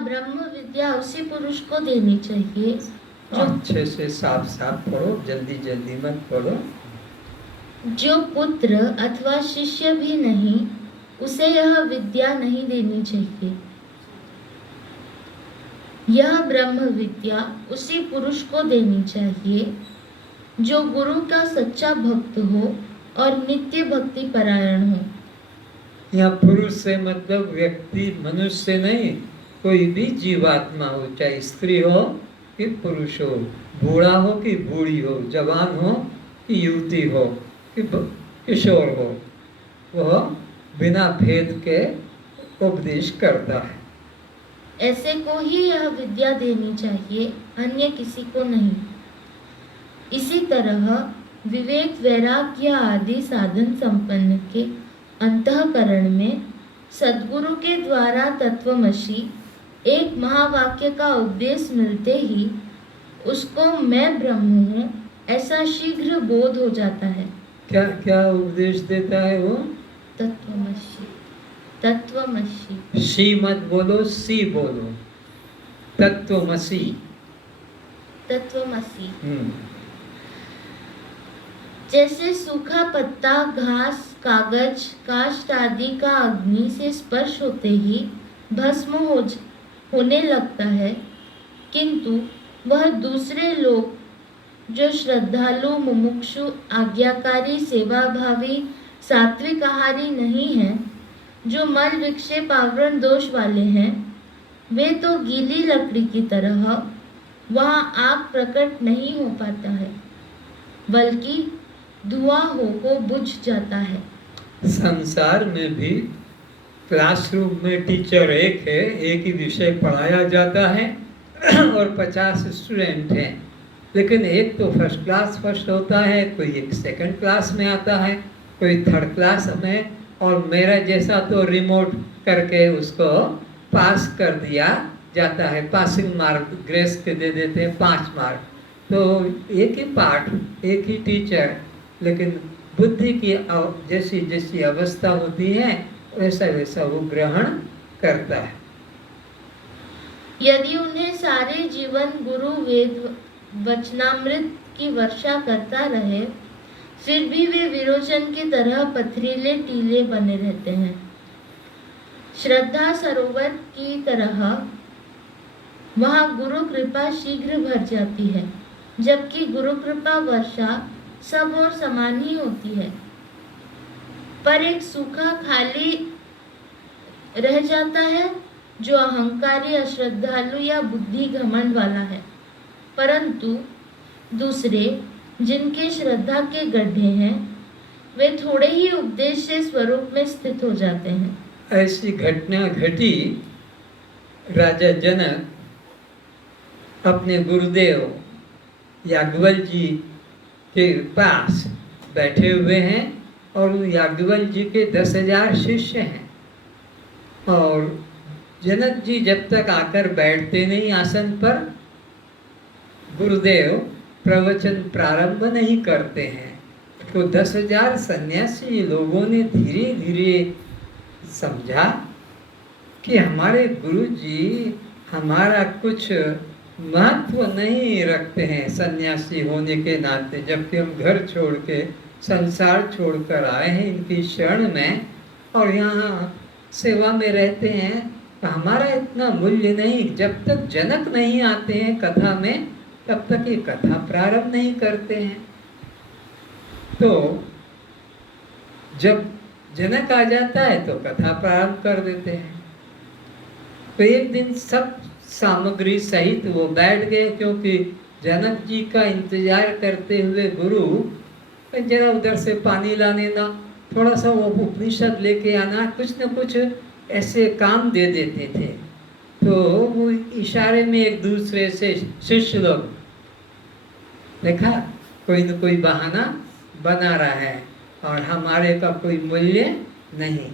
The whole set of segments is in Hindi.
ब्रह्म विद्या उसी पुरुष को देनी चाहिए जो अच्छे से साफ साफ पढ़ो, जल्दी जल्दी मत पढ़ो। जो पुत्र अथवा शिष्य भी नहीं, उसे यह विद्या नहीं देनी चाहिए। यह ब्रह्म विद्या उसी पुरुष को देनी चाहिए जो गुरु का सच्चा भक्त हो और नित्य भक्ति परायण हो। यहाँ पुरुष से मतलब व्यक्ति, मनुष्य नहीं, कोई भी जीवात्मा हो, चाहे स्त्री हो कि पुरुष हो, बूढ़ा हो कि बूढ़ी हो, जवान हो कि युवती हो कि किशोर हो, वह बिना भेद के उपदेश करता है। ऐसे को ही यह विद्या देनी चाहिए, अन्य किसी को नहीं। इसी तरह विवेक वैराग्य आदि साधन संपन्न के अंतःकरण में सद्गुरु के द्वारा तत्वमसि एक महावाक्य का उपदेश मिलते ही उसको मैं ब्रह्म हूँ ऐसा शीघ्र बोध हो जाता है। क्या क्या उपदेश देता है वो? तत्वमसि, तत्वमसि। सी मत बोलो, सी बोलो, तत्वमसि, तत्वमसि। जैसे सूखा पत्ता, घास, कागज, काष्ठ आदि का अग्नि से स्पर्श होते ही भस्म होने लगता है, किंतु वह दूसरे लोग जो श्रद्धालु, मुमुक्षु, आज्ञाकारी, सेवाभावी, सात्विक आहारी नहीं हैं, जो मल विक्षेप आवरण दोष वाले हैं, वे तो गीली लकड़ी की तरह वहाँ आग प्रकट नहीं हो पाता है, बल्कि धुआं हो बुझ जाता है। संसार में भी क्लासरूम में टीचर एक है, एक ही विषय पढ़ाया जाता है और 50 स्टूडेंट हैं, लेकिन एक तो फर्स्ट क्लास फर्स्ट होता है, कोई एक सेकंड क्लास में आता है, कोई थर्ड क्लास में, और मेरा जैसा तो रिमोट करके उसको पास कर दिया जाता है। पासिंग मार्क ग्रेस के दे देते हैं 5 मार्क। तो एक ही पाठ, एक ही टीचर, लेकिन बुद्धि की जैसी जैसी अवस्था होती है वैसा वैसा वो ग्रहण करता है। यदि उन्हें सारे जीवन गुरु वेद वचनामृत की वर्षा करता रहे, फिर भी वे विरोचन की तरह पथरीले टीले बने रहते हैं। श्रद्धा सरोवर की तरह वहाँ गुरु कृपा शीघ्र भर जाती है, जबकि गुरु कृपा वर्षा सब और समान ही होती है। पर एक सूखा खाली रह जाता है जो अहंकारी, अश्रद्धालु या बुद्धि घमंड वाला है, परंतु दूसरे जिनके श्रद्धा के गड्ढे हैं, वे थोड़े ही उपदेश से स्वरूप में स्थित हो जाते हैं। ऐसी घटना घटी। राजा जनक अपने गुरुदेव याज्ञवल्क्य जी के पास बैठे हुए हैं और याज्ञवल्क्य जी के 10,000 शिष्य हैं, और जनक जी जब तक आकर बैठते नहीं आसन पर, गुरुदेव प्रवचन प्रारंभ नहीं करते हैं। तो 10,000 सन्यासी लोगों ने धीरे धीरे समझा कि हमारे गुरु जी हमारा कुछ महत्व नहीं रखते हैं सन्यासी होने के नाते, जबकि हम घर छोड़ के संसार छोड़कर आए हैं इनकी शरण में और यहाँ सेवा में रहते हैं, तो हमारा इतना मूल्य नहीं। जब तक जनक नहीं आते हैं कथा में, तब तक ये कथा प्रारंभ नहीं करते हैं। तो जब जनक आ जाता है तो कथा प्रारंभ कर देते हैं। तो एक दिन सब सामग्री सहित वो बैठ गए, क्योंकि जनक जी का इंतजार करते हुए गुरु जरा उधर से पानी लाने ना, थोड़ा सा वो उपनिषद लेके आना, कुछ न कुछ ऐसे काम दे देते थे। तो वो इशारे में एक दूसरे से शिष्य लोग देखा कोई न कोई बहाना बना रहा है और हमारे का कोई मूल्य नहीं,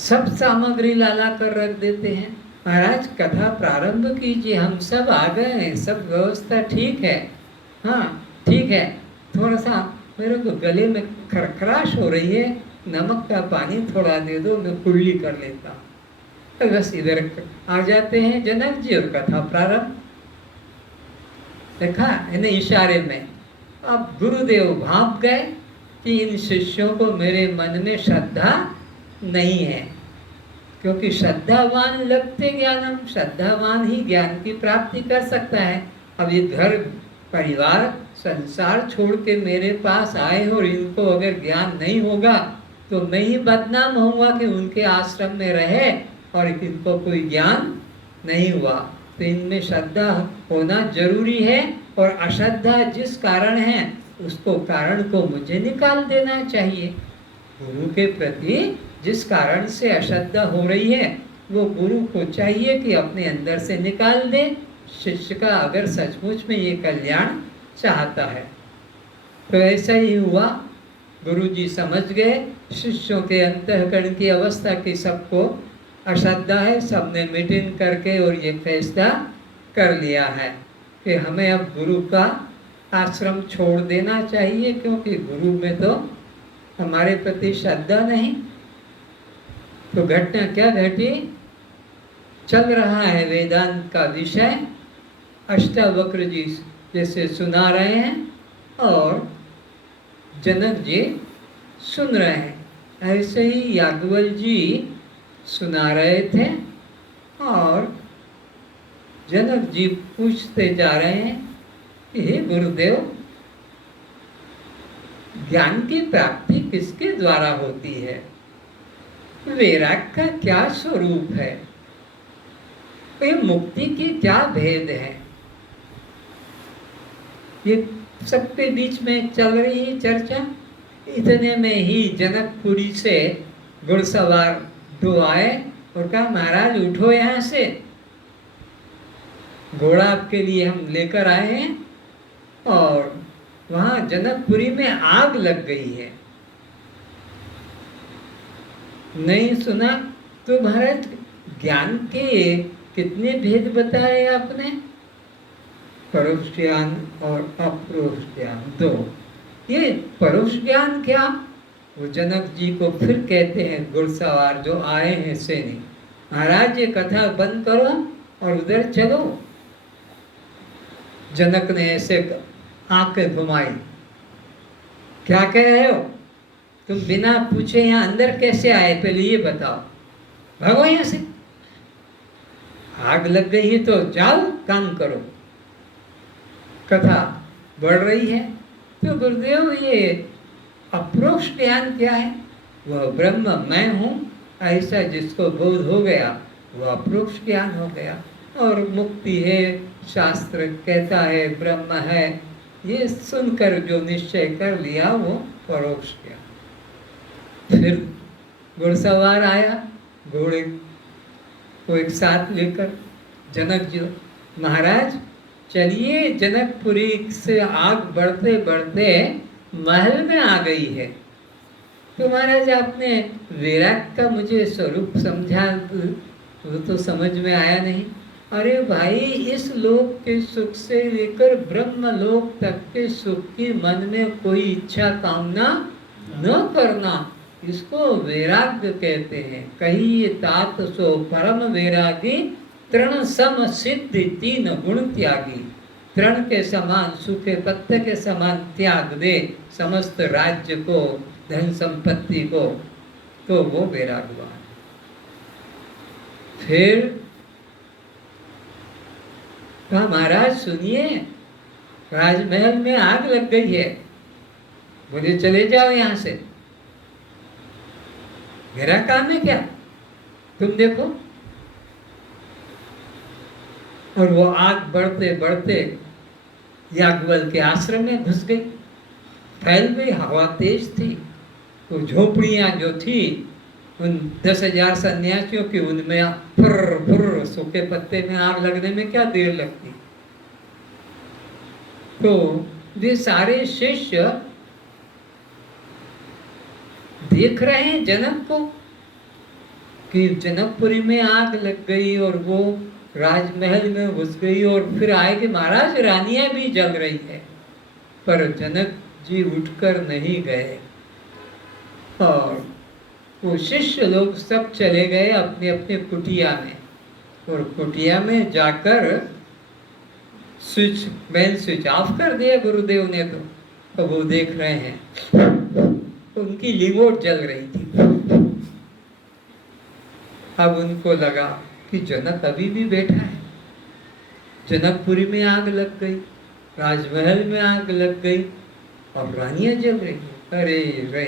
सब सामग्री लाला कर रख देते हैं। महाराज कथा प्रारंभ कीजिए, हम सब आ गए हैं, सब व्यवस्था ठीक है। हाँ ठीक है, थोड़ा सा मेरे को गले में खरखराश हो रही है, नमक का पानी थोड़ा दे दो, मैं कुल्ली कर लेता हूँ। तो बस इधर आ जाते हैं जनक जी और कथा प्रारंभ। देखा इन्हें इशारे में। अब गुरुदेव भाप गए कि इन शिष्यों को मेरे मन में श्रद्धा नहीं है, क्योंकि श्रद्धावान लगते ज्ञानम, श्रद्धावान ही ज्ञान की प्राप्ति कर सकता है। अब ये घर परिवार संसार छोड़ के मेरे पास आए और इनको अगर ज्ञान नहीं होगा तो मैं ही बदनाम होऊंगा कि उनके आश्रम में रहे और इनको कोई ज्ञान नहीं हुआ। तो इनमें श्रद्धा होना जरूरी है, और अश्रद्धा जिस कारण है उसको कारण को मुझे निकाल देना चाहिए। गुरु के प्रति जिस कारण से अश्रद्धा हो रही है वो गुरु को चाहिए कि अपने अंदर से निकाल दे, शिष्य का अगर सचमुच में ये कल्याण चाहता है। तो ऐसा ही हुआ। गुरु जी समझ गए शिष्यों के अंतःकरण की अवस्था की सबको अश्रद्धा है। सबने मीटिंग करके और ये फैसला कर लिया है कि हमें अब गुरु का आश्रम छोड़ देना चाहिए, क्योंकि गुरु में तो हमारे प्रति श्रद्धा नहीं। तो घटना क्या घटी? चल रहा है वेदांत का विषय, अष्टावक्र जी जैसे सुना रहे हैं और जनक जी सुन रहे हैं। ऐसे ही याज्ञवल्क्य जी सुना रहे थे और जनक जी पूछते जा रहे हैं कि हे गुरुदेव, ज्ञान की प्राप्ति किसके द्वारा होती है? वैराग्य का क्या स्वरूप है? ये मुक्ति की क्या भेद है? ये सबके बीच में चल रही है चर्चा। इतने में ही जनकपुरी से घुड़सवार दो आए और कहा, महाराज उठो यहाँ से, घोड़ा आपके लिए हम लेकर आए हैं। और वहाँ जनकपुरी में आग लग गई है। नहीं सुना? तो महाराज ज्ञान के कितने भेद बताए आपने? परोक्ष ज्ञान और अपरोक्ष ज्ञान दो। ये परोक्ष ज्ञान क्या? वो जनक जी को फिर कहते हैं घुड़सवार जो आए हैं सैनिक, महाराज ये कथा बंद करो और उधर चलो। जनक ने ऐसे आंखें घुमाई, क्या कह रहे हो तुम? बिना पूछे यहाँ अंदर कैसे आए? पहले ये बताओ। भागो यहाँ से, आग लग गई है तो जाओ काम करो। कथा बढ़ रही है। तो गुरुदेव ये अपरोक्ष ज्ञान क्या है? वह ब्रह्म मैं हूँ ऐसा जिसको बोध हो गया वह अपरोक्ष ज्ञान हो गया। और मुक्ति है, शास्त्र कहता है ब्रह्म है, ये सुनकर जो निश्चय कर लिया वो परोक्ष ज्ञान। फिर घुड़सवार आया, घोड़े को एक साथ लेकर जनक जी, महाराज चलिए, जनकपुरी से आग बढ़ते बढ़ते महल में आ गई है। तो महाराज आपने वैराग्य का मुझे स्वरूप समझा, वो तो समझ में आया नहीं। अरे भाई, इस लोक के सुख से लेकर ब्रह्म लोक तक के सुख की मन में कोई इच्छा कामना न करना, इसको वैराग्य कहते हैं। कहिए तात सो परम वैरागी, तृण सम सिद्धि तीन गुण त्यागी। तृण के समान, सूखे पत्ते के समान त्याग दे समस्त राज्य को, धन संपत्ति को, तो वो वैरागवान। फिर कहा, महाराज सुनिए, राजमहल में आग लग गई है, बोले चले जाओ यहाँ से, मेरा काम है क्या, तुम देखो। और वो आग बढ़ते बढ़ते याज्ञवल्क्य के आश्रम में घुस गई, फैल गई, हवा तेज थी। तो झोपड़ियाँ जो थी उन 10,000 सन्यासियों की, उनमें फुर्र फुर्र सूखे पत्ते में आग लगने में क्या देर लगती। तो वे सारे शिष्य देख रहे हैं जनक को कि जनकपुरी में आग लग गई और वो राजमहल में घुस गई, और फिर आए कि महाराज रानियां भी जल रही है। पर जनक जी उठकर नहीं गए और वो शिष्य लोग सब चले गए अपने अपने कुटिया में, और कुटिया में जाकर मेन स्विच ऑफ कर दिया गुरुदेव ने। तो वो देख रहे हैं उनकी लिंगोट जल रही थी। अब उनको लगा कि जनक अभी भी बैठा है, जनकपुरी में आग लग गई, राजमहल में आग लग गई, और रानियां जल रही। अरे रे,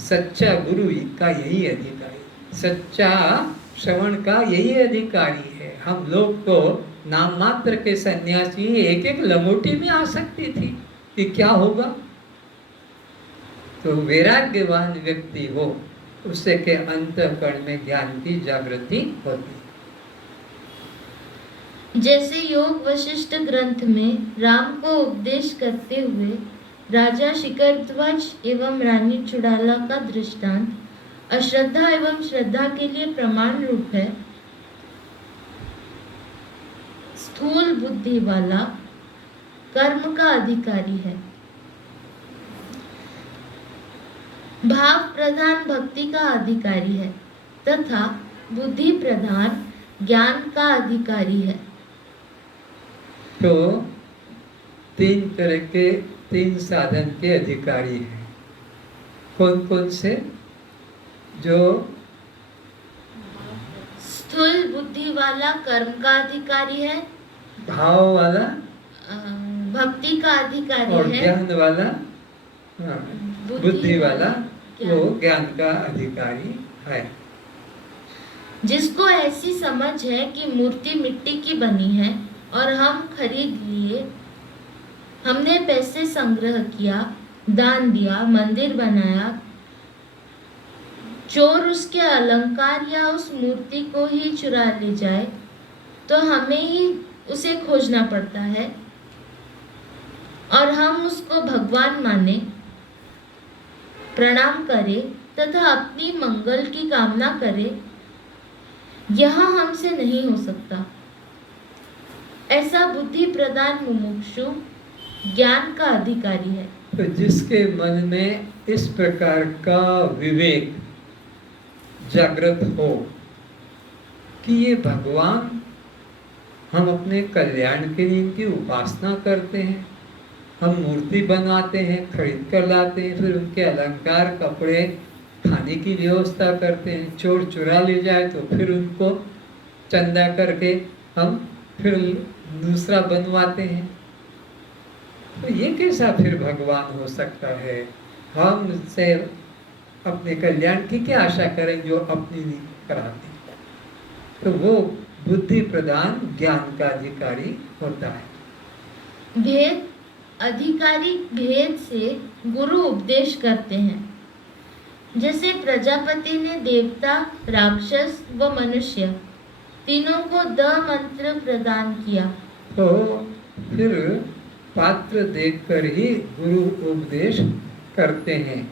सच्चा गुरु का यही अधिकारी, सच्चा श्रवण का यही अधिकारी है। हम लोग तो नाम मात्र के सन्यासी एक एक लंगोटी में आ सकती थी कि क्या होगा। तो वैराग्यवान व्यक्ति हो, उससे के अंतःकरण में ज्ञान की जागृति होती। जैसे योग वशिष्ठ ग्रंथ में राम को उपदेश करते हुए राजा शिखरध्वज एवं रानी चुड़ाला का दृष्टांत अश्रद्धा एवं श्रद्धा के लिए प्रमाण रूप है। स्थूल बुद्धि वाला कर्म का अधिकारी है, भाव प्रधान भक्ति का अधिकारी है, तथा बुद्धि प्रधान ज्ञान का अधिकारी है। तो तीन तरह के, तीन साधन के अधिकारी हैं। कौन कौन से? जो स्थूल बुद्धि वाला कर्म का अधिकारी है, भाव वाला भक्ति का अधिकारी और है, ज्ञान वाला, बुद्धि वाला वो ज्ञान का अधिकारी है। जिसको ऐसी समझ है कि मूर्ति मिट्टी की बनी है और हम खरीद लिए, हमने पैसे संग्रह किया, दान दिया, मंदिर बनाया, चोर उसके अलंकार या उस मूर्ति को ही चुरा ले जाए तो हमें ही उसे खोजना पड़ता है और हम उसको भगवान माने, प्रणाम करें तथा अपनी मंगल की कामना करें, यह हमसे नहीं हो सकता। ऐसा बुद्धि प्रदान मुमुक्षु ज्ञान का अधिकारी है। तो जिसके मन में इस प्रकार का विवेक जागृत हो कि ये भगवान हम अपने कल्याण के लिए इनकी उपासना करते हैं, हम मूर्ति बनाते हैं, खरीद कर लाते हैं, फिर उनके अलंकार, कपड़े, खाने की व्यवस्था करते हैं, चोर चुरा ले जाए तो फिर उनको चंदा करके हम फिर दूसरा बनवाते हैं। तो ये कैसा फिर भगवान हो सकता है? हम से अपने कल्याण की क्या आशा करें जो अपनी नहीं कराते? तो वो बुद्धि प्रदान ज्ञान का अधिकारी होता है। भेद अधिकारी भेद से गुरु उपदेश करते हैं। जैसे प्रजापति ने देवता, राक्षस व मनुष्य तीनों को द मंत्र प्रदान किया, तो फिर पात्र देखकर ही गुरु उपदेश करते हैं।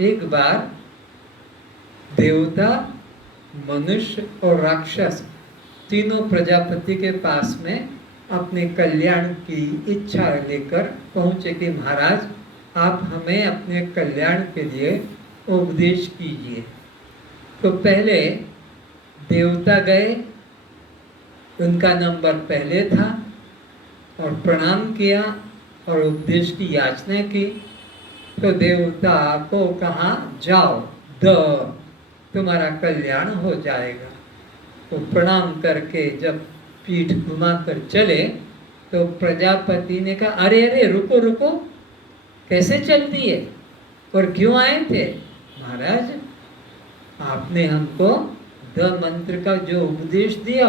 एक बार देवता, मनुष्य और राक्षस तीनों प्रजापति के पास में अपने कल्याण की इच्छा लेकर पहुँचे कि महाराज आप हमें अपने कल्याण के लिए उपदेश कीजिए। तो पहले देवता गए, उनका नंबर पहले था, और प्रणाम किया और उपदेश की याचना की। तो देवता को कहा जाओ, तुम्हारा कल्याण हो जाएगा। तो प्रणाम करके जब पीठ घुमाकर चले तो प्रजापति ने कहा अरे अरे रुको रुको, कैसे चल दिए और क्यों आए थे? महाराज आपने हमको द मंत्र का जो उपदेश दिया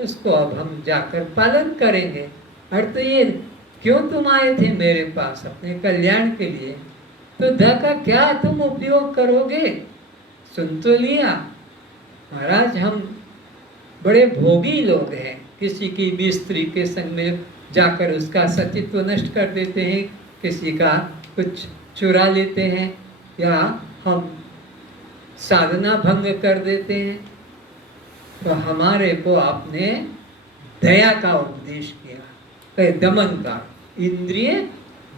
उसको अब हम जाकर पालन करेंगे। और तो ये क्यों तुम आए थे मेरे पास? अपने कल्याण के लिए। तो द का क्या तुम उपयोग करोगे? सुन तो लिया महाराज, हम बड़े भोगी लोग हैं, किसी की भी स्त्री के संग में जाकर उसका सतीत्व नष्ट कर देते हैं, किसी का कुछ चुरा लेते हैं, या हम साधना भंग कर देते हैं। तो हमारे को आपने दया का उपदेश किया, दमन का, इंद्रिय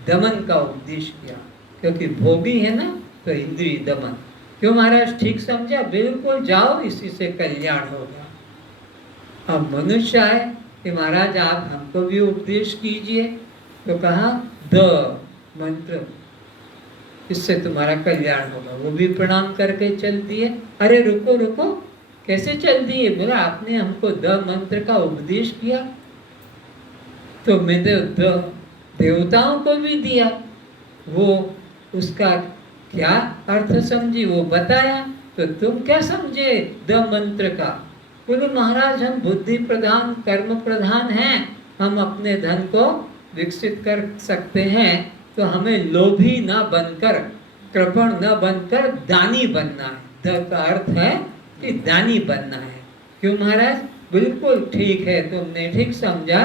दमन का उपदेश किया, क्योंकि भोगी है ना, तो इंद्रिय दमन। क्यों महाराज, ठीक समझा? बिल्कुल जाओ, इसी से कल्याण होगा। अब मनुष्य आए कि महाराज आप हमको भी उपदेश कीजिए, तो कहा द मंत्र, इससे तुम्हारा कल्याण होगा। वो भी प्रणाम करके चल दिए। अरे रुको रुको, कैसे चल दिए? बोला आपने हमको द मंत्र का उपदेश किया, तो मैंने द देवताओं को भी दिया, वो उसका क्या अर्थ समझी वो बताया, तो तुम क्या समझे द मंत्र का? बोले महाराज हम बुद्धि प्रधान कर्म प्रधान हैं, हम अपने धन को विकसित कर सकते हैं, तो हमें लोभी न बनकर, कृपण न बनकर दानी बनना है। द का अर्थ है कि दानी बनना है। क्यों महाराज? बिल्कुल ठीक है, तुमने ठीक समझा,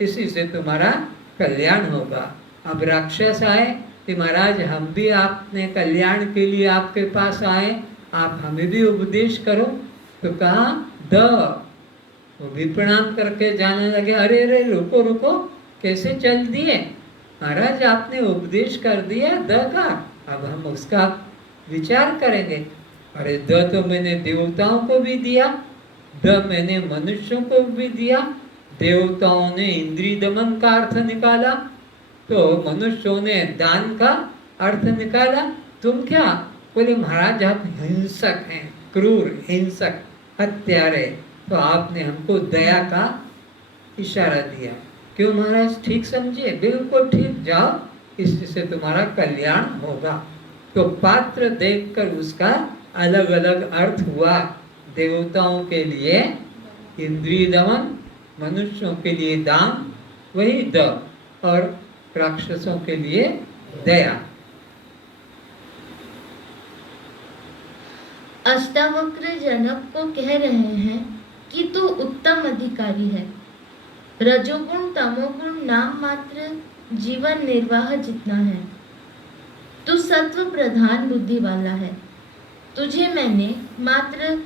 इसी से तुम्हारा कल्याण होगा। अब राक्षस आए कि महाराज हम भी आपने कल्याण के लिए आपके पास आए, आप हमें भी उपदेश करो। तो कहा द, वो भी प्रणाम करके जाने लगे। अरे अरे रुको रुको, कैसे चल दिए? महाराज आपने उपदेश कर दिया द का, अब हम उसका विचार करेंगे। अरे द तो मैंने देवताओं को भी दिया, द मैंने मनुष्यों को भी दिया। देवताओं ने इंद्रिय दमन का अर्थ निकाला, तो मनुष्यों ने दान का अर्थ निकाला। तुम क्या? बोले महाराज आप हिंसक हैं, क्रूर हिंसक हत्यारे, तो आपने हमको दया का इशारा दिया। क्यों महाराज? ठीक समझे? बिल्कुल ठीक, जाओ, इससे तुम्हारा कल्याण होगा। तो पात्र देखकर उसका अलग अलग अर्थ हुआ। देवताओं के लिए इंद्रिय दमन, मनुष्यों के लिए दान, वही द, और राक्षसों के लिए दया। अष्टावक्र जनक को कह रहे हैं कि तू उत्तम अधिकारी है। रजोगुण तमोगुण नाम मात्र जीवन निर्वाह जितना है। तू सत्व प्रधान बुद्धि वाला है। तुझे मैंने मात्र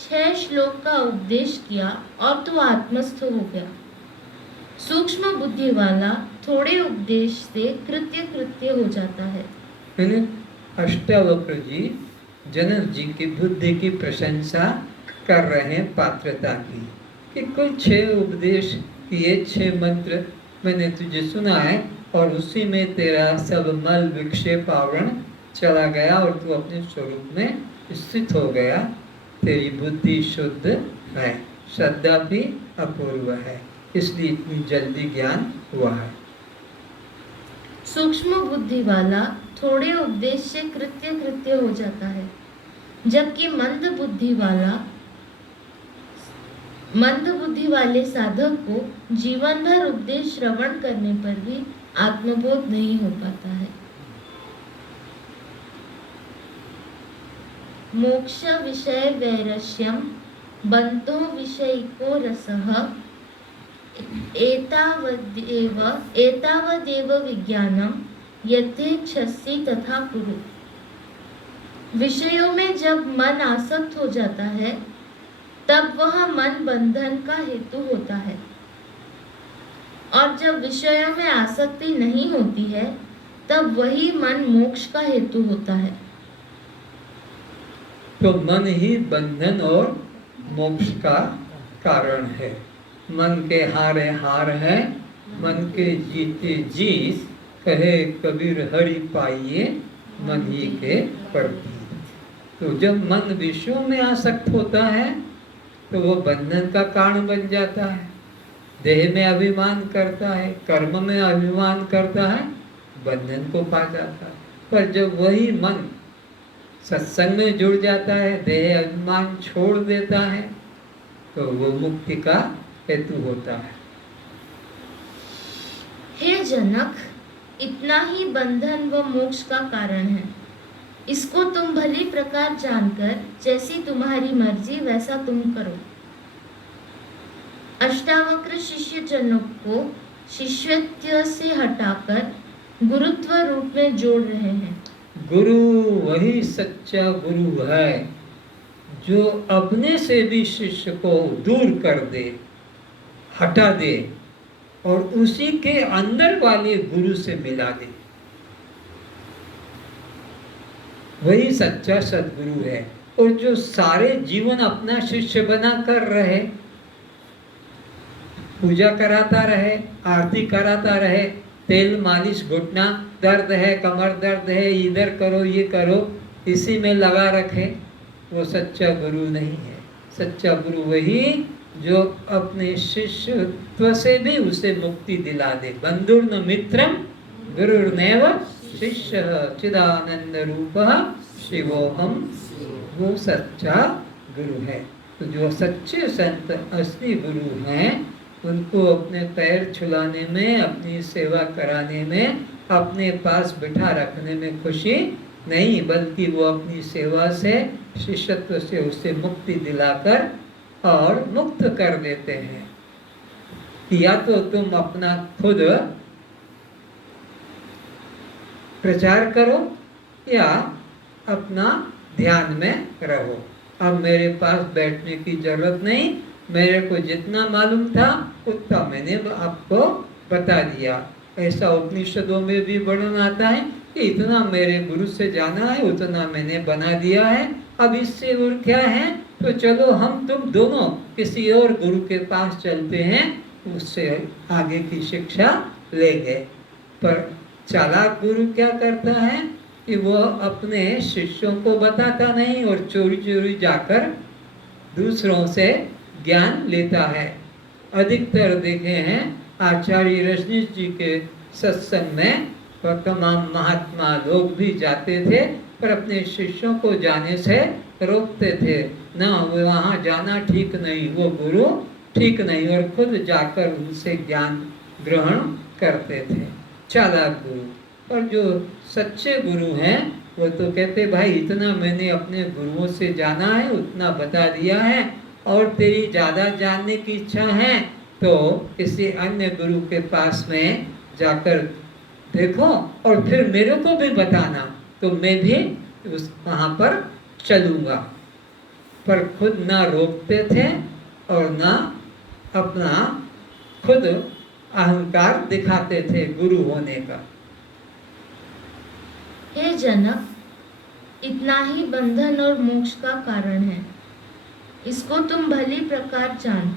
6 श्लोक का उपदेश किया और तू आत्मस्थ हो गया। सूक्ष्म बुद्धि वाला थोड़े उपदेश से कृत्य कृत्य हो जाता है। अष्टावक्र जी जनक जी की बुद्धि की प्रशंसा कर रहे हैं, पात्रता की, कि कुल 6 उपदेश किए, 6 मंत्र मैंने तुझे सुना है, और उसी में तेरा सब मल विक्षेप आवरण चला गया और तू अपने स्वरूप में स्थित हो गया। तेरी बुद्धि शुद्ध है, श्रद्धा भी अपूर्व है, इसलिए इतनी जल्दी ज्ञान हुआ है। सूक्ष्म बुद्धि वाला थोड़े उपदेश से कृत्य कृत्य हो जाता है, जबकि मंद बुद्धि वाले साधक को जीवन भर उपदेश श्रवण करने पर भी आत्मबोध नहीं हो पाता है। मोक्ष विषय वैरस्यम बंतो विषयिको रसः एतावदेव विज्ञानम यथेच्छसि तथा कुरु। विषयों में जब मन आसक्त हो जाता है, तब वह मन बंधन का हेतु होता है, और जब विषयों में आसक्ति नहीं होती है, तब वही मन मोक्ष का हेतु होता है। तो मन ही बंधन और मोक्ष का कारण है। मन के हारे हार है, मन के जीते जीत, कहे कबीर हरि पाइए मन ही के प्रति। तो जब मन विषयों में आसक्त होता है, तो वो बंधन का कारण बन जाता है। देह में अभिमान करता है, कर्म में अभिमान करता है, बंधन को पा जाता है। पर जब वही मन सत्संग में जुड़ जाता है, देह अभिमान छोड़ देता है, तो वो मुक्ति का हेतु होता है। हे जनक, इतना ही बंधन व मोक्ष का कारण है। इसको तुम भली प्रकार जानकर जैसी तुम्हारी मर्जी वैसा तुम करो। अष्टावक्र शिष्य जनक को शिष्यत्व से हटाकर गुरुत्व रूप में जोड़ रहे हैं। गुरु वही सच्चा गुरु है जो अपने से भी शिष्य को दूर कर दे, हटा दे, और उसी के अंदर वाले गुरु से मिला दे। वही सच्चा सद्गुरु है। और जो सारे जीवन अपना शिष्य बना कर रहे, पूजा कराता रहे, आरती कराता रहे, तेल मालिश, घुटना दर्द है, कमर दर्द है, इधर करो ये करो, इसी में लगा रखे, वो सच्चा गुरु नहीं है। सच्चा गुरु वही जो अपने शिष्यत्व से भी उसे मुक्ति दिला दे। बंधुर्न मित्रम गुरुर्नैव शिष्य चिदानंद रूप शिवोहम, वो सच्चा गुरु है। तो जो सच्चे संत असली गुरु हैं, उनको अपने पैर छुलाने में, अपनी सेवा कराने में, अपने पास बिठा रखने में खुशी नहीं, बल्कि वो अपनी सेवा से, शिष्यत्व से उसे मुक्ति दिलाकर और मुक्त कर देते हैं। या तो तुम अपना खुद प्रचार करो या अपना ध्यान में रहो। अब मेरे पास बैठने की जरूरत नहीं, मेरे को जितना मालूम था उतना मैंने आपको बता दिया। ऐसा उपनिषदों में भी वर्णन आता है कि इतना मेरे गुरु से जाना है, उतना मैंने बना दिया है, अब इससे और क्या है, तो चलो हम तुम दोनों किसी और गुरु के पास चलते हैं, उससे आगे की शिक्षा लेंगे। पर चालाक गुरु क्या करता है कि वो अपने शिष्यों को बताता नहीं और चोरी चोरी जाकर दूसरों से ज्ञान लेता है। अधिकतर देखे हैं आचार्य रजनीश जी के सत्संग में और तमाम महात्मा लोग भी जाते थे, पर अपने शिष्यों को जाने से रोकते थे। ना वहाँ जाना ठीक नहीं, वो गुरु ठीक नहीं, और खुद जाकर उनसे ज्ञान ग्रहण करते थे। चालाक गुरु। और जो सच्चे गुरु हैं वो तो कहते भाई इतना मैंने अपने गुरुओं से जाना है, उतना बता दिया है, और तेरी ज़्यादा जानने की इच्छा है तो किसी अन्य गुरु के पास में जाकर देखो और फिर मेरे को भी बताना, तो मैं भी उस वहाँ पर चलूँगा। पर खुद ना रोकते थे और ना अपना खुद अहंकार दिखाते थे गुरु होने का। हे जनक, इतना ही बंधन और मोक्ष का कारण है, इसको तुम भली प्रकार जान,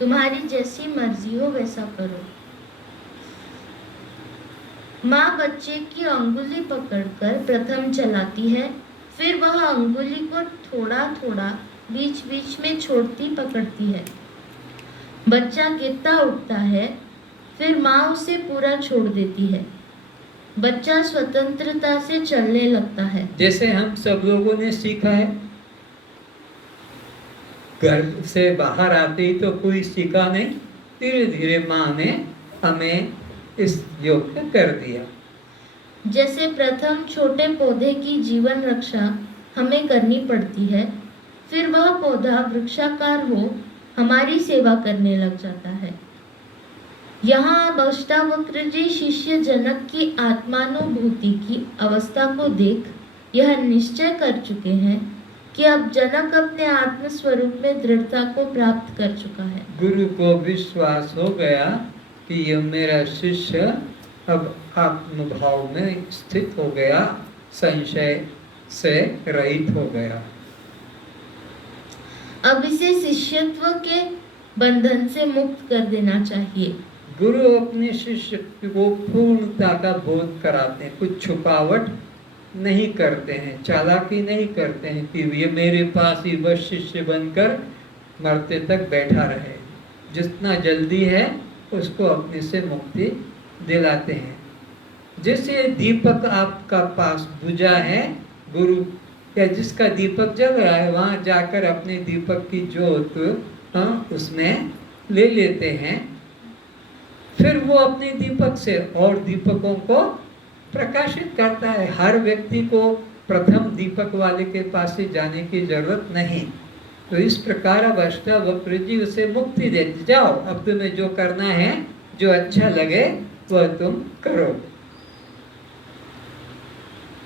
तुम्हारी जैसी मर्जी हो वैसा करो। माँ बच्चे की अंगुली पकड़कर प्रथम चलाती है, फिर वह अंगुली को थोड़ा थोड़ा बीच बीच में छोड़ती पकड़ती है। बच्चा गिरता उठता है, फिर माँ उसे पूरा छोड़ देती है। बच्चा स्वतंत्रता से चलने लगता है। जैसे हम सब लोगों ने सीखा है, घर से बाहर आते ही तो कोई सीखा नहीं, धीरे धीरे माँ ने हमें इस योग्य कर दिया। जैसे प्रथम छोटे पौधे की जीवन रक्षा हमें करनी पड़ती है, फिर वह पौधा वृक्षाकार हो हमारी सेवा करने लग जाता है। यहाँ अब अष्टावक्र जी शिष्य जनक की आत्मानुभूति की अवस्था को देख यह निश्चय कर चुके हैं कि अब जनक अपने आत्म स्वरूप में दृढ़ता को प्राप्त कर चुका है। गुरु को विश्वास हो गया कि यह मेरा शिष्य अब आत्मभाव में स्थित हो गया, संशय से रहित हो गया। अब इसे शिष्यत्व के बंधन से मुक्त कर देना चाहिए। गुरु अपने शिष्य को पूर्णता का बोध कराते हैं, कुछ छुपावट नहीं करते हैं, चालाकी नहीं करते हैं कि ये मेरे पास ही बस शिष्य बनकर मरते तक बैठा रहे। जितना जल्दी है उसको अपने से मुक्ति दिलाते हैं। जैसे दीपक आपका पास बुझा है, गुरु या जिसका दीपक जल रहा है वहाँ जाकर अपने दीपक की जोत उसमें ले लेते हैं, फिर वो अपने दीपक से और दीपकों को प्रकाशित करता है। हर व्यक्ति को प्रथम दीपक वाले के पास से जाने की जरूरत नहीं। तो इस प्रकार अब अष्टावक्र जी उसे मुक्ति देते, जाओ अब तुम्हें जो करना है, जो अच्छा लगे वह तुम करो।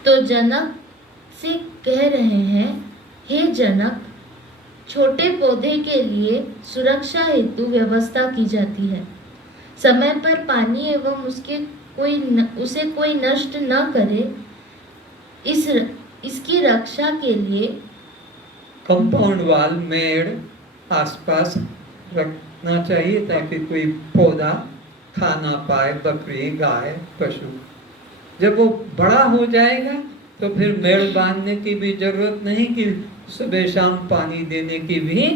तो जनक से कह रहे हैं, हे जनक, छोटे पौधे के लिए सुरक्षा हेतु व्यवस्था की जाती है। समय पर पानी एवं उसे कोई नष्ट न करे, इसकी रक्षा के लिए कंपाउंड वाल, मेड़ आसपास रखना चाहिए ताकि कोई पौधा खा ना पाए, बकरी, गाय, पशु। जब वो बड़ा हो जाएगा तो फिर मेड़ बांधने की भी जरूरत नहीं, कि सुबह शाम पानी देने की भी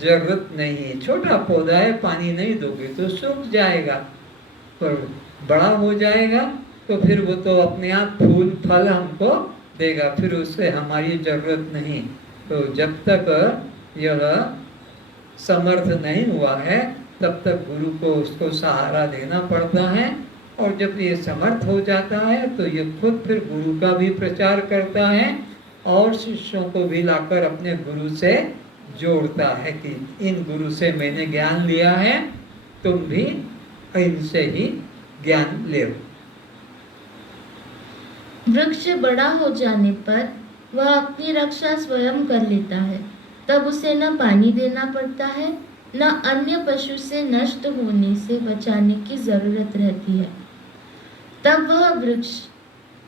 जरूरत नहीं है। छोटा पौधा है, पानी नहीं दोगे तो सूख जाएगा, पर बड़ा हो जाएगा तो फिर वो तो अपने आप फूल फल हमको देगा, फिर उससे हमारी जरूरत नहीं। तो जब तक यह समर्थ नहीं हुआ है तब तक गुरु को उसको सहारा देना पड़ता है, और जब ये समर्थ हो जाता है तो ये खुद फिर गुरु का भी प्रचार करता है और शिष्यों को भी लाकर अपने गुरु से जोड़ता है कि इन गुरु से मैंने ज्ञान लिया है, तुम भी इनसे ही ज्ञान ले। वृक्ष बड़ा हो जाने पर वह अपनी रक्षा स्वयं कर लेता है। तब उसे न पानी देना पड़ता है, न अन्य पशु से नष्ट होने से बचाने की जरूरत रहती है। तब वह वृक्ष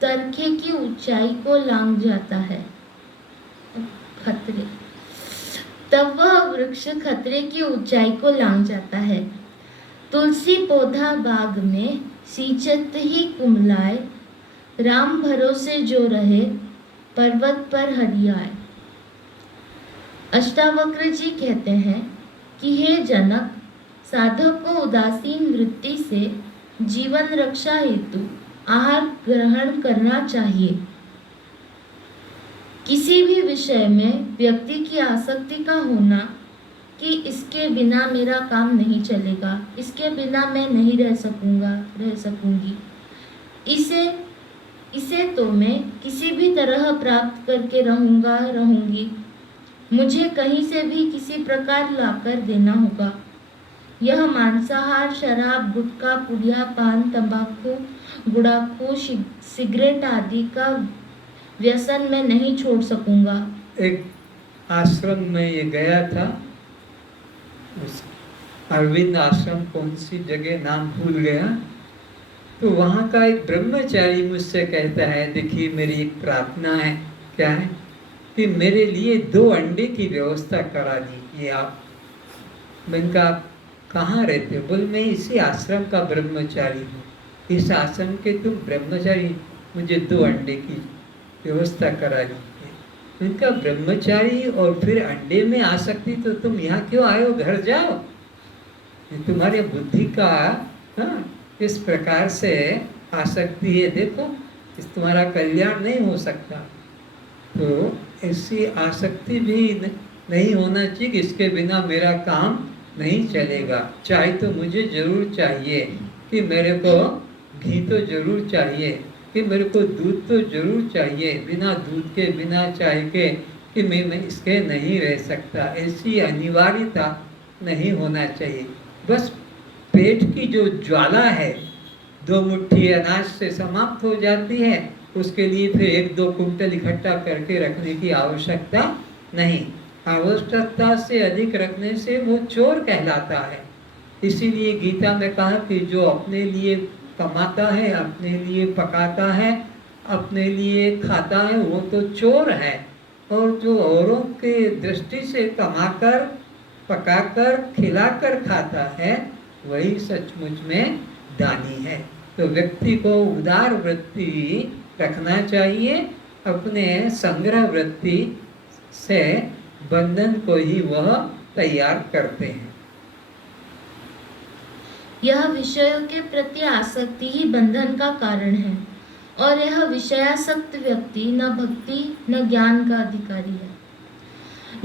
तरखे की ऊंचाई को लांघ जाता है। तब वह वृक्ष खतरे की ऊंचाई को लांघ जाता है। तुलसी पौधा बाग में सींचत ही कुमलाए, राम भरोसे जो रहे पर्वत पर हरियाए। अष्टावक्र जी कहते हैं कि हे जनक, साधक को उदासीन वृत्ति से जीवन रक्षा हेतु आहार ग्रहण करना चाहिए। किसी भी विषय में व्यक्ति की आसक्ति का होना कि इसके बिना मेरा काम नहीं चलेगा, इसके बिना मैं नहीं रह सकूंगी, इसे तो मैं किसी भी तरह प्राप्त करके रहूंगी, मुझे कहीं से भी किसी प्रकार लाकर देना होगा। यह मांसाहार, शराब, गुटखा, पुड़िया, पान, तंबाकू, गुड़ाखू, सिगरेट आदि का व्यसन मैं नहीं छोड़ सकूंगा। एक आश्रम में ये गया था, अरविंद आश्रम, कौन सी जगह नाम भूल गया, तो वहाँ का एक ब्रह्मचारी मुझसे कहता है, देखिए मेरी एक प्रार्थना है, क्या है कि मेरे लिए 2 अंडे की व्यवस्था करा दीजिए आप। मैंने कहा कहाँ रहते हो? बोल मैं इसी आश्रम का ब्रह्मचारी हूँ, इस आश्रम के तुम ब्रह्मचारी, मुझे 2 अंडे की व्यवस्था करा दीजिए। उनका ब्रह्मचारी और फिर अंडे में आ सकती तो तुम यहाँ क्यों आए हो? घर जाओ। तुम्हारे बुद्धि का इस प्रकार से आसक्ति है, देखो इस तुम्हारा कल्याण नहीं हो सकता। तो ऐसी आसक्ति भी नहीं होना चाहिए कि इसके बिना मेरा काम नहीं चलेगा। चाय तो मुझे जरूर चाहिए, कि मेरे को घी तो जरूर चाहिए, कि मेरे को दूध तो जरूर चाहिए, बिना दूध के बिना चाय के कि मैं इसके नहीं रह सकता, ऐसी अनिवार्यता नहीं होना चाहिए। बस पेट की जो ज्वाला है 2 मुट्ठी अनाज से समाप्त हो जाती है, उसके लिए फिर 1-2 कुंटल इकट्ठा करके रखने की आवश्यकता नहीं। आवश्यकता से अधिक रखने से वो चोर कहलाता है। इसीलिए गीता में कहा कि जो अपने लिए कमाता है, अपने लिए पकाता है, अपने लिए खाता है, वो तो चोर है, और जो औरों के दृष्टि से कमाकर, पकाकर, खिलाकर खाता है, वही सचमुच में दानी है। तो व्यक्ति को उदार वृत्ति रखना चाहिए, अपने संग्रह वृत्ति से बंधन को ही वह तैयार करते हैं। यह विषयों के प्रति आसक्ति ही बंधन का कारण है, और यह विषयासक्त व्यक्ति न भक्ति न ज्ञान का अधिकारी है।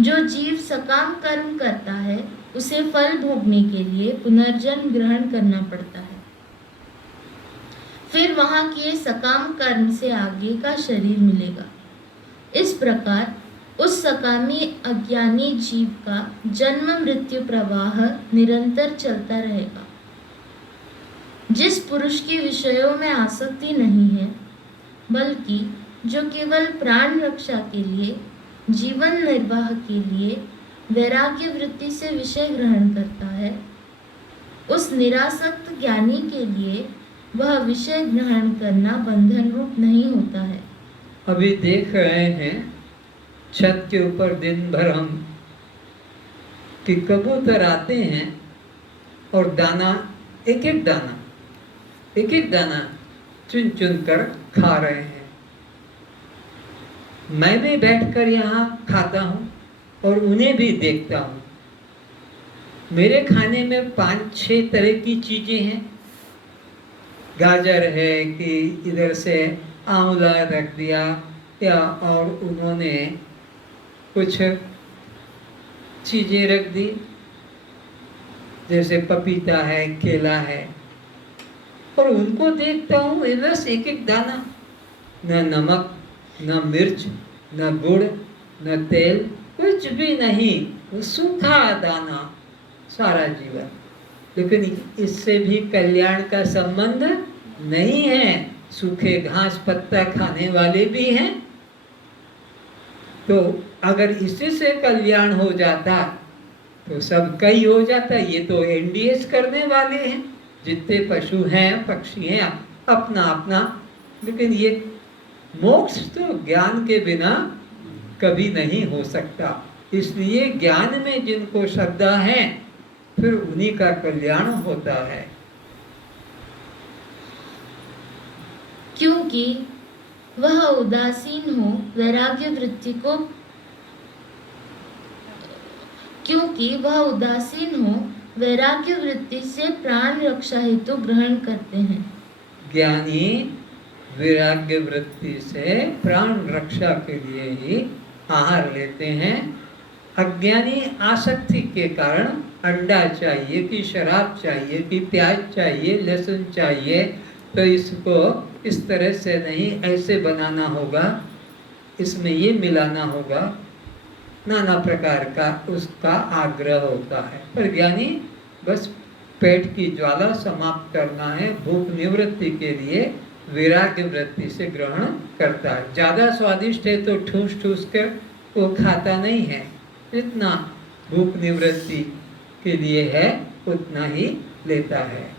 जो जीव सकाम कर्म करता है उसे फल भोगने के लिए पुनर्जन्म ग्रहण करना पड़ता है। फिर वहां किए सकाम कर्म से आगे का शरीर मिलेगा। इस प्रकार उस सकामी अज्ञानी जीव का जन्म मृत्यु प्रवाह निरंतर चलता रहेगा। जिस पुरुष की विषयों में आसक्ति नहीं है, बल्कि जो केवल प्राण रक्षा के लिए, जीवन निर्वाह के लिए वैराग्य वृत्ति से विषय ग्रहण करता है, उस निरासक्त ज्ञानी के लिए वह विषय ग्रहण करना बंधन रूप नहीं होता है। अभी देख रहे हैं छत के ऊपर दिन भर हम कि कबूतर आते हैं और दाना एक एक दाना चुन चुन कर खा रहे हैं। मैं भी बैठकर यहाँ खाता हूँ और उन्हें भी देखता हूँ। मेरे खाने में 5-6 तरह की चीजें हैं। गाजर है कि इधर से आंवला रख दिया, या और उन्होंने कुछ चीजें रख दी, जैसे पपीता है, केला है, और उनको देखता हूँ बस एक एक दाना, न नमक, न मिर्च, न गुड़, न तेल, कुछ भी नहीं, वो सूखा दाना सारा जीवन। लेकिन इससे भी कल्याण का संबंध नहीं है। सूखे घास पत्ता खाने वाले भी हैं। तो अगर इसी से कल्याण हो जाता तो सब कई हो जाता। ये तो एनडीएस करने वाले हैं, जितने पशु हैं पक्षी हैं अपना अपना। लेकिन ये मोक्ष तो ज्ञान के बिना कभी नहीं हो सकता। इसलिए ज्ञान में जिनको श्रद्धा है फिर उन्हीं का कल्याण होता है। क्योंकि वह उदासीन हो वैराग्य वृत्ति को, क्योंकि वह उदासीन हो वैराग्य वृत्ति से प्राण रक्षा हेतु ग्रहण करते हैं। ज्ञानी वैराग्य वृत्ति से प्राण रक्षा के लिए ही आहार लेते हैं। अज्ञानी आसक्ति के कारण अंडा चाहिए कि शराब चाहिए कि प्याज चाहिए, लहसुन चाहिए, तो इसको इस तरह से नहीं, ऐसे बनाना होगा, इसमें ये मिलाना होगा, नाना प्रकार का उसका आग्रह होता है। पर ज्ञानी बस पेट की ज्वाला समाप्त करना है, भूख निवृत्ति के लिए वैराग्य वृत्ति से ग्रहण करता है। ज़्यादा स्वादिष्ट है तो ठूस ठूस कर वो खाता नहीं है, जितना भूख निवृत्ति के लिए है उतना ही लेता है।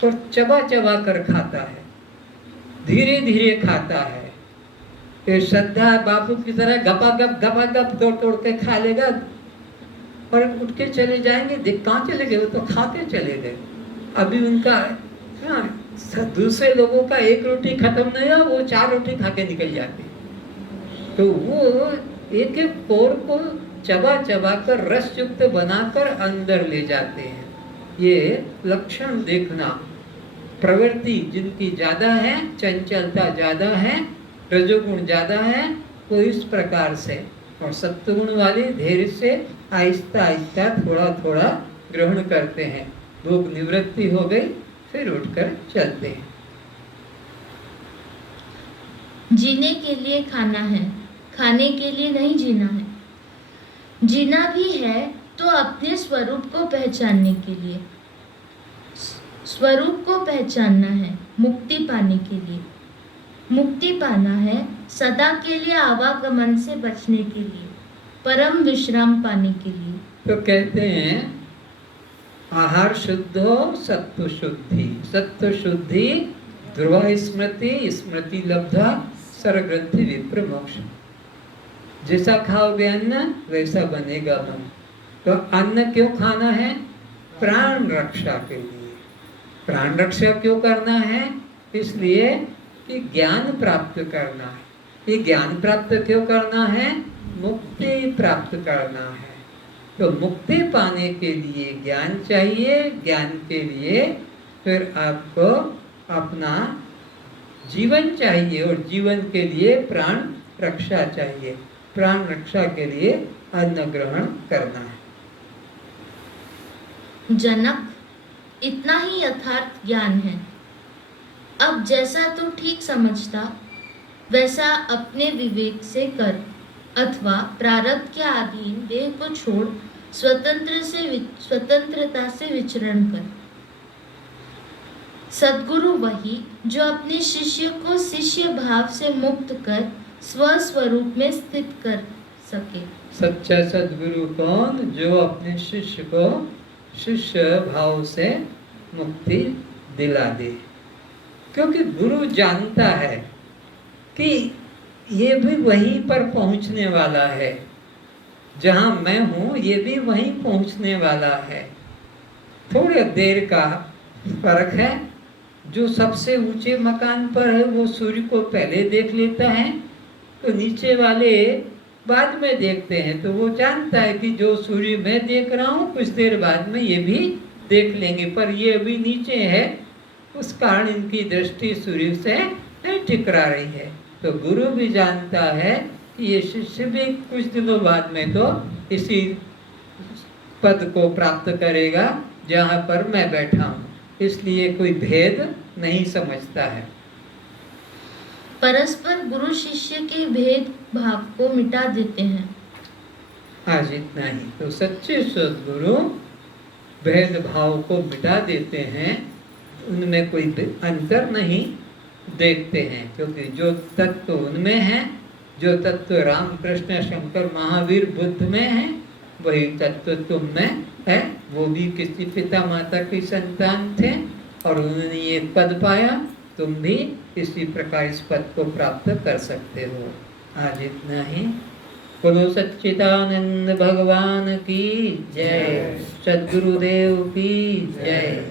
तो चबा चबा कर खाता है, धीरे धीरे खाता है। ये श्रद्धा बापू की तरह गपा गप तोड़ तोड़ के खा लेगा और उठ के चले जाएंगे। देख कहाँ चले गए, वो तो खाते चले गए। अभी उनका दूसरे लोगों का एक रोटी खत्म नहीं हुआ, वो 4 रोटी खा के निकल जाते। तो वो एक एक कोर को चबा चबा कर रस युक्त बनाकर अंदर ले जाते हैं। ये लक्षण देखना। प्रवृत्ति जिनकी ज्यादा है, चंचलता ज्यादा है, रजोगुण ज्यादा है, वो इस प्रकार से, और सत्वगुण वाले धैर्य से आहिस्ता आहिस्ता थोड़ा थोड़ा ग्रहण करते हैं। भूख निवृत्ति हो गई फिर उठकर चलते हैं। जीने के लिए खाना है, खाने के लिए नहीं जीना है। जीना भी है तो अपने स्वरूप को पहचानने के लिए, स्वरूप को पहचानना है, मुक्ति पाने के लिए। मुक्ति पाना है सदा के लिए आवागमन से बचने के लिए, परम विश्राम पाने के लिए। तो कहते हैं आहार शुद्धो सत्व शुद्धि, सत्व शुद्धि ध्रुव स्मृति, स्मृति लब्धा सरग्रंथि विप्र मोक्ष। जैसा खाओगे अन्न वैसा बनेगा मन। तो अन्न क्यों खाना है? प्राण रक्षा के लिए। प्राण रक्षा क्यों करना है? इसलिए कि ज्ञान प्राप्त करना है। ये ज्ञान प्राप्त क्यों करना है? मुक्ति प्राप्त करना है। तो मुक्ति पाने के लिए ज्ञान चाहिए, ज्ञान के लिए फिर आपको अपना जीवन चाहिए, और जीवन के लिए प्राण रक्षा चाहिए। प्राण रक्षा के लिए अन्न ग्रहण करना है। जनक, इतना ही यथार्थ ज्ञान है। अब जैसा तू ठीक समझता वैसा अपने विवेक से कर, अथवा प्रारब्ध के अधीन देह को छोड़ स्वतंत्रता से विचरण कर। सद्गुरु वही जो अपने शिष्य को शिष्य भाव से मुक्त कर स्वस्वरूप में स्थित कर सके। सच्चा सद्गुरु कौन? जो अपने शिष्य को शिष्य भाव से मुक्ति दिला दे। क्योंकि गुरु जानता है कि ये भी वहीं पर पहुंचने वाला है, जहां मैं हूं ये भी वहीं पहुंचने वाला है। थोड़ी देर का फर्क है। जो सबसे ऊंचे मकान पर है वो सूर्य को पहले देख लेता है, तो नीचे वाले बाद में देखते हैं। तो वो जानता है कि जो सूर्य मैं देख रहा हूँ कुछ देर बाद में ये भी देख लेंगे, पर ये अभी नीचे है, उस कारण इनकी दृष्टि सूर्य से नहीं टकरा रही है। तो गुरु भी जानता है कि ये शिष्य भी कुछ दिनों बाद में तो इसी पद को प्राप्त करेगा जहाँ पर मैं बैठा हूँ, इसलिए कोई भेद नहीं समझता है। परस्पर गुरु शिष्य के भेद भाव को मिटा देते हैं। आज इतना ही। तो सच्चे सद्गुरु भेदभाव को मिटा देते हैं, उनमें कोई अंतर नहीं देखते हैं, क्योंकि जो तत्व उनमें है, जो तत्व राम कृष्ण शंकर महावीर बुद्ध में है, वही तत्व तुम में है। वो भी किसी पिता माता की संतान थे और उन्होंने ये पद पाया, तुम भी इसी प्रकार इस पद को प्राप्त कर सकते हो। आज इतना ही। बोलो सच्चिदानंद भगवान की जय, सद्गुरुदेव की जय।